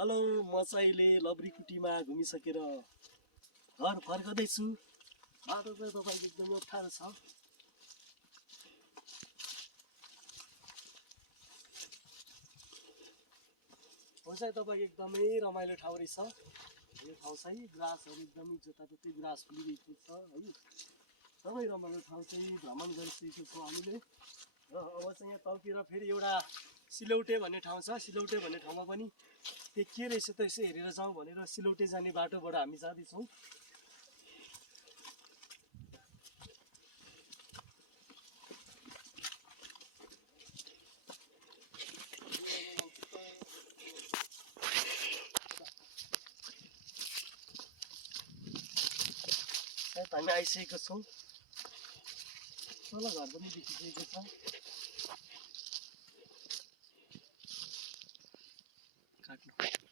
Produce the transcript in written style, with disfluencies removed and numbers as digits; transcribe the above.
Hello, म चाहिँ अहिले लब्रीकुटीमा घुमिसकेर घर फर्कदैछु। बाटो चाहिँ तपाईँको एकदमै अप्ठ्यारो छ। यो चाहिँ तपाईँको एकदमै रमाइलो ठाउँ रहेछ। यो ठाउँ चाहिँ ग्रासहरू एकदमै जताततै ग्रास फुलिरहेको छ है। एकदमै रमाइलो ठाउँ चाहिँ भ्रमण गरिसकेको छौँ हामीले। र अब चाहिँ यहाँ तलतिर फेरि एउटा सिलौटे भन्ने ठाउँ छ। सिलौटे भन्ने ठाउँमा पनि त्यो के रहेछ त यसो हेरेर जाउँ भनेर सिलौटे जाने बाटोबाट हामी जाँदैछौँ। हामी आइसकेको छौँ। तल घर पनि देखिसकेको छ। काट्नु